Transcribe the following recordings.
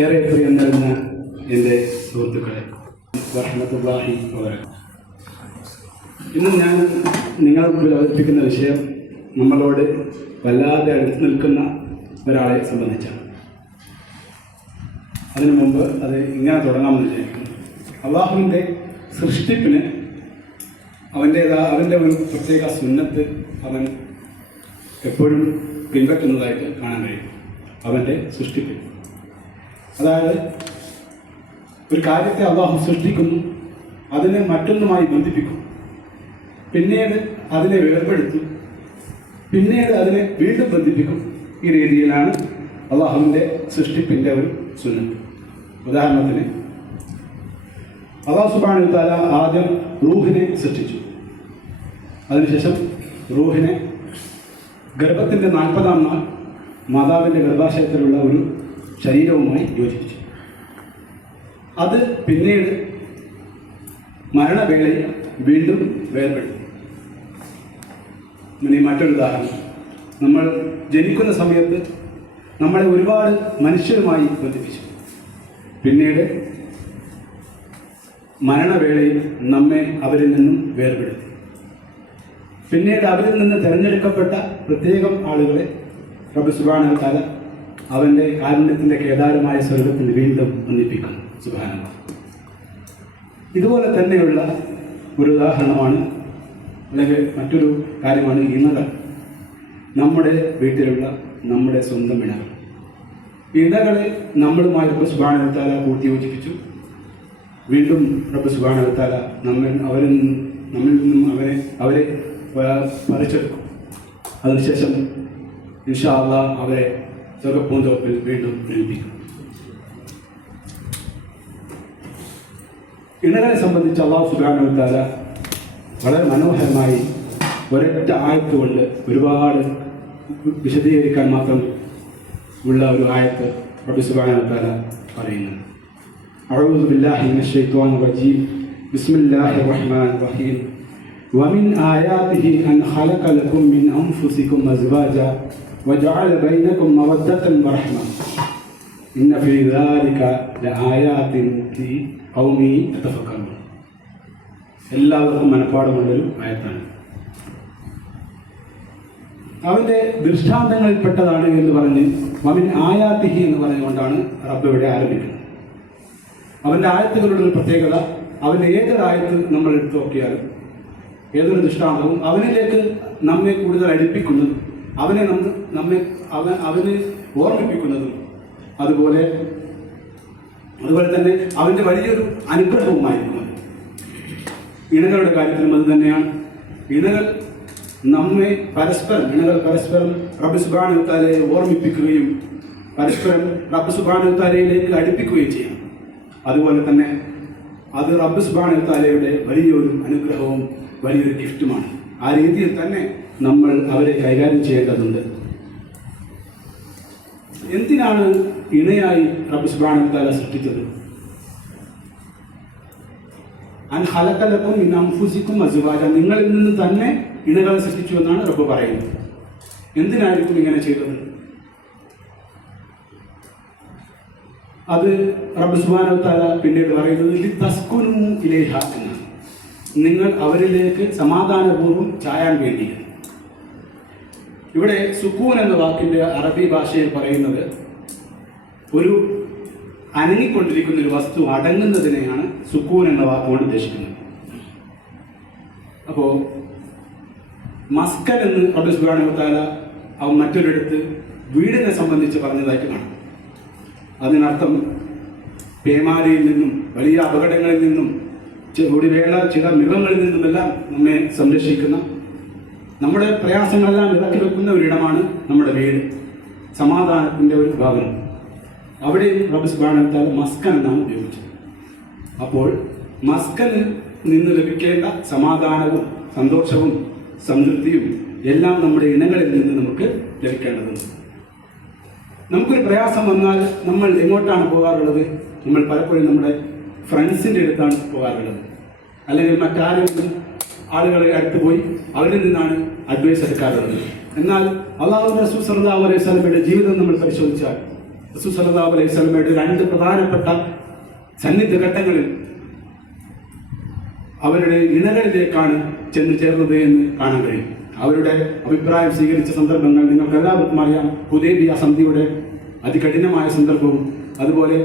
ഏറെ പ്രിയം നൽകുന്ന എന്റെ സുഹൃത്തുക്കളെ വർഷമത്തുള്ളാഹി ഇന്ന് ഞാൻ നിങ്ങൾ മുമ്പിൽ അവതരിപ്പിക്കുന്ന വിഷയം നമ്മളോട് വല്ലാതെ അടുത്ത് നിൽക്കുന്ന ഒരാളെ സംബന്ധിച്ചാണ്. അതിനു മുമ്പ് അത് ഇങ്ങനെ തുടങ്ങാമെന്ന് വിചാരിക്കുന്നു. അള്ളാഹുവിന്റെ സൃഷ്ടിപ്പിന് അവന്റേതാ അവന്റെ ഒരു പ്രത്യേക സുന്നത്ത് അവൻ എപ്പോഴും പിൻപറ്റുന്നതായിട്ട് കാണാൻ കഴിയും. അവന്റെ സൃഷ്ടിപ്പിൽ അതായത് ഒരു കാര്യത്തെ അള്ളാഹു സൃഷ്ടിക്കുന്നു അതിനെ മറ്റൊന്നുമായി ബന്ധിപ്പിക്കും പിന്നീട് അതിനെ വേർപെടുത്തും പിന്നീട് അതിനെ വീണ്ടും ബന്ധിപ്പിക്കും. ഈ രീതിയിലാണ് അള്ളാഹുവിന്റെ സൃഷ്ടിപ്പിന്റെ ഒരു സുന്നത്ത്. ഉദാഹരണത്തിന് അള്ളാഹു സുബാൻ താല ആദ്യം റൂഹിനെ സൃഷ്ടിച്ചു. അതിനുശേഷം റൂഹിനെ ഗർഭത്തിന്റെ നാൽപ്പതാം നാൾ മാതാവിന്റെ ഗർഭാശയത്തിലുള്ള ഒരു ശരീരവുമായി യോജിപ്പിച്ചു. അത് പിന്നീട് മരണവേളയിൽ വീണ്ടും വേർപെടുത്തി ഇനി മറ്റൊരു ഉദാഹരണം. നമ്മൾ ജനിക്കുന്ന സമയത്ത് നമ്മളെ ഒരുപാട് മനുഷ്യരുമായി ബന്ധിപ്പിച്ചു. പിന്നീട് മരണവേളയിൽ നമ്മെ അവരിൽ നിന്നും വേർപെടുത്തി. പിന്നീട് അവരിൽ നിന്ന് തിരഞ്ഞെടുക്കപ്പെട്ട പ്രത്യേകം ആളുകളെ പ്രഭു സുബാന താല അവന്റെ കാരുണ്യത്തിന്റെ കേദാരമായ സ്വർഗത്തിൽ വീണ്ടും ഒന്നിപ്പിക്കും. സുഭാന ഇതുപോലെ തന്നെയുള്ള ഒരു ഉദാഹരണമാണ് അല്ലെങ്കിൽ മറ്റൊരു കാര്യമാണ് ഇണകൾ. നമ്മുടെ വീട്ടിലുള്ള നമ്മുടെ സ്വന്തം ഇണകൾ. ഇണകളെ നമ്മളുമായി റബ്ബ് സുബാന താല കൂട്ടി യോജിപ്പിച്ചു. വീണ്ടും റബ്ബ് സുബാന താല നമ്മൾ അവരിൽ നമ്മിൽ നിന്നും അവരെ അവരെ പറിച്ചെടുക്കും. അതിനുശേഷം ഇൻഷാ അള്ളാഹ് അവരെ സ്വർഗപ്പൂന്തോപ്പിൽ വീണ്ടും ഏൽപ്പിക്കും ഇണകളെ സംബന്ധിച്ച് അള്ളാഹു സുബാന താല വളരെ മനോഹരമായി ഒരൊറ്റ ആയത്ത് കൊണ്ട് ഒരുപാട് വിശദീകരിക്കാൻ മാത്രം ഉള്ള ഒരു ആയത്ത് റബ്ബി സുബ്ഹാനഹു വ തആല പറയുന്നു أعوذ بالله من الشيطان الرجيم بسم الله الرحمن الرحيم ومن آياته أن خلق لكم من أنفسكم أزواجا وجعل بينكم مودة ورحمة إن في ذلك لآيات لقوم يتفكرون എല്ലാവർക്കും മനഃപ്പാടമുള്ളൊരു ആയത്താണ് അവന്റെ ദൃഷ്ടാന്തങ്ങളിൽപ്പെട്ടതാണ് എന്ന് പറഞ്ഞ് അവൻ ആയാത്തിഹി എന്ന് പറഞ്ഞുകൊണ്ടാണ് റബ്ബ് ഇവിടെ ആരംഭിക്കുന്നത് അവന്റെ ആയത്തുകളുടെ ഒരു പ്രത്യേകത അവന്റെ ഏതൊരു ആയത്ത് നമ്മൾ എടുത്തു നോക്കിയാലും ഏതൊരു ദൃഷ്ടാന്തവും അവനിലേക്ക് നമ്മെ കൂടുതൽ അടുപ്പിക്കുന്നതും അവനെ നമ്മൾ നമ്മെ അവൻ അവന് ഓർമ്മിപ്പിക്കുന്നതും അതുപോലെ അതുപോലെ തന്നെ അവന്റെ വലിയൊരു അനുഗ്രഹവുമായിരിക്കും അത്. ഇണകളുടെ കാര്യത്തിലും അത് തന്നെയാണ്. ഇണകൾ നമ്മെ പരസ്പരം ഇണകൾ പരസ്പരം റബ്ബ് സുബാനുത്താലെ ഓർമ്മിപ്പിക്കുകയും പരസ്പരം റബ്ബ് സുബാനുത്താലയിലേക്ക് അടുപ്പിക്കുകയും ചെയ്യണം അതുപോലെ തന്നെ അത് റബ്ബ് സുബാനുത്താലയുടെ വലിയൊരു അനുഗ്രഹവും വലിയൊരു ഗിഫ്റ്റുമാണ്. ആ രീതിയിൽ തന്നെ നമ്മൾ അവരെ കൈകാര്യം ചെയ്യേണ്ടതുണ്ട്. എന്തിനാണ് ഇണയായി റബ്ബ് സുബാനുത്താല സൃഷ്ടിച്ചത്? അൻ ഹലക്കലക്കും അംഫുസിക്കും അസുവാജ. നിങ്ങളിൽ നിന്ന് തന്നെ ഇണകളെ സൃഷ്ടിച്ചു എന്നാണ് റബ്ബ് പറയുന്നത്. എന്തിനായിരിക്കും ഇങ്ങനെ ചെയ്തത്? അത് റബ്ബ് സുബാനോ താല പിന്നീട് പറയുന്നത് "ലി തസ്കുനു ഇലേഹ എന്നാണ്. നിങ്ങൾ അവരിലേക്ക് സമാധാനപൂർവം ചായാൻ വേണ്ടിയാണ്. ഇവിടെ സുക്കൂൻ എന്ന വാക്കിന്റെ അറബി ഭാഷയിൽ പറയുന്നത് ഒരു അനങ്ങിക്കൊണ്ടിരിക്കുന്ന ഒരു വസ്തു അടങ്ങുന്നതിനെയാണ് സുക്കൂൻ എന്ന വാക്കുകൊണ്ട് ഉദ്ദേശിക്കുന്നത്. അപ്പോ മസ്കൽ എന്ന് അബ്ദുൽ സുബ്ഹാനഹു അവ മറ്റൊരിടത്ത് വീടിനെ സംബന്ധിച്ച് പറഞ്ഞതായിട്ട് കാണാം. അതിനർത്ഥം പേമാരിയിൽ നിന്നും വലിയ അപകടങ്ങളിൽ നിന്നും ഒടിവേള ചില മൃഗങ്ങളിൽ നിന്നുമെല്ലാം നമ്മെ സംരക്ഷിക്കുന്ന നമ്മുടെ പ്രയാസങ്ങളെല്ലാം ഇറക്കി വെക്കുന്ന ഒരിടമാണ് നമ്മുടെ വീട്. സമാധാനത്തിന്റെ ഒരു ഭാഗം അവിടെയും റബ്ബ് സുബ്ഹാനഹു വതആല മസ്കൻ എന്നാണ് ഉപയോഗിച്ചത്. അപ്പോൾ മസ്കനിൽ നിന്ന് ലഭിക്കേണ്ട സമാധാനവും സന്തോഷവും സംതൃപ്തിയും എല്ലാം നമ്മുടെ ഇനങ്ങളിൽ നിന്ന് നമുക്ക് ലഭിക്കേണ്ടതുണ്ട്. നമുക്കൊരു പ്രയാസം വന്നാൽ നമ്മൾ എങ്ങോട്ടാണ് പോകാറുള്ളത്? നമ്മൾ പലപ്പോഴും നമ്മുടെ ഫ്രണ്ട്സിന്റെ അടുത്താണ് പോകാറുള്ളത്. അല്ലെങ്കിൽ മറ്റാരെങ്കിലും ആളുകളെ അടുത്ത് പോയി അവരിൽ നിന്നാണ് അഡ്വൈസ് എടുക്കാറുള്ളത്. എന്നാൽ അള്ളാഹു റസൂൽ സല്ലല്ലാഹു അലൈഹി സ്വലമയുടെ ജീവിതം നമ്മൾ പരിശോധിച്ചാൽ റസൂൽ സല്ലല്ലാഹു അലൈഹി സ്വലമയുടെ രണ്ട് പ്രധാനപ്പെട്ട സന്നിധ ഘട്ടങ്ങളിൽ അവരുടെ ഇണകളിലേക്കാണ് ചെന്ന് ചേർന്നത് എന്ന് കാണാൻ കഴിയും. അവരുടെ അഭിപ്രായം സ്വീകരിച്ച സന്ദർഭങ്ങൾ നിങ്ങൾക്ക് എല്ലാവർക്കും അറിയാം. ഹുദൈബിയ സന്ധിയുടെ അതികഠിനമായ സന്ദർഭവും അതുപോലെ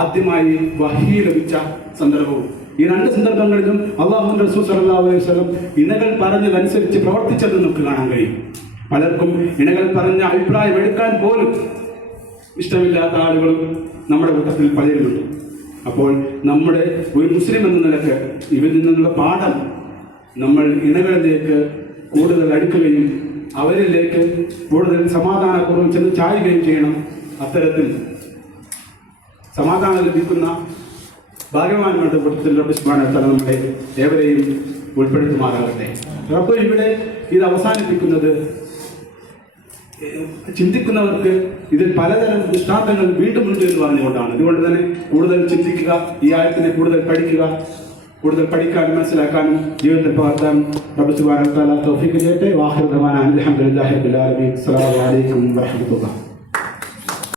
ആദ്യമായി വഹി ലഭിച്ച സന്ദർഭവും. ഈ രണ്ട് സന്ദർഭങ്ങളിലും അള്ളാഹു റസൂൽ സല്ലല്ലാഹു അലൈഹി ഇണകൾ പറഞ്ഞതനുസരിച്ച് പ്രവർത്തിച്ചത് നമുക്ക് കാണാൻ കഴിയും. പലർക്കും ഇണകൾ പറഞ്ഞ അഭിപ്രായം എടുക്കാൻ പോലും ഇഷ്ടമില്ലാത്ത ആളുകളും നമ്മുടെ കൂട്ടത്തിൽ പലരുമുണ്ട്. അപ്പോൾ നമ്മുടെ ഒരു മുസ്ലിം എന്ന നിലയ്ക്ക് ഇവരിൽ നിന്നുള്ള പാഠം നമ്മൾ ഇണകളിലേക്ക് കൂടുതൽ അടുക്കുകയും അവരിലേക്ക് കൂടുതൽ സമാധാനപൂർവം ചെന്ന് ചായുകയും ചെയ്യണം. അത്തരത്തിൽ സമാധാനം ലഭിക്കുന്ന ഭാഗ്യവാന്മാരുടെ കൂട്ടത്തിലുള്ള പുഷ്പമാണ് വ നമ്മളെ ഏവരെയും ഉൾപ്പെടുത്തുമാറാകട്ടെ. അപ്പോൾ ഇവിടെ ഇത് അവസാനിപ്പിക്കുന്നത് ചിന്തിക്കുന്നവർക്ക് ഇതിൽ പലതരം ദൃഷ്ടാന്തങ്ങൾ വീണ്ടും ഉണ്ട് എന്ന് പറഞ്ഞുകൊണ്ടാണ്. അതുകൊണ്ട് തന്നെ കൂടുതൽ ചിന്തിക്കുക ഈ ആയത്തിനെ കൂടുതൽ പഠിക്കുക കൂടുതൽ പഠിക്കാനും മനസ്സിലാക്കാനും ജീവിതത്തിൽ പകർത്താനും റബ്ബ് തആല തൗഫീഖ് ചെയ്യട്ടെ. വാഹിർ ദവാന അൽഹംദുലില്ലാഹി റബ്ബിൽ ആലമീൻ. അസ്സലാമു അലൈക്കും വറഹ്മത്തുള്ളാഹി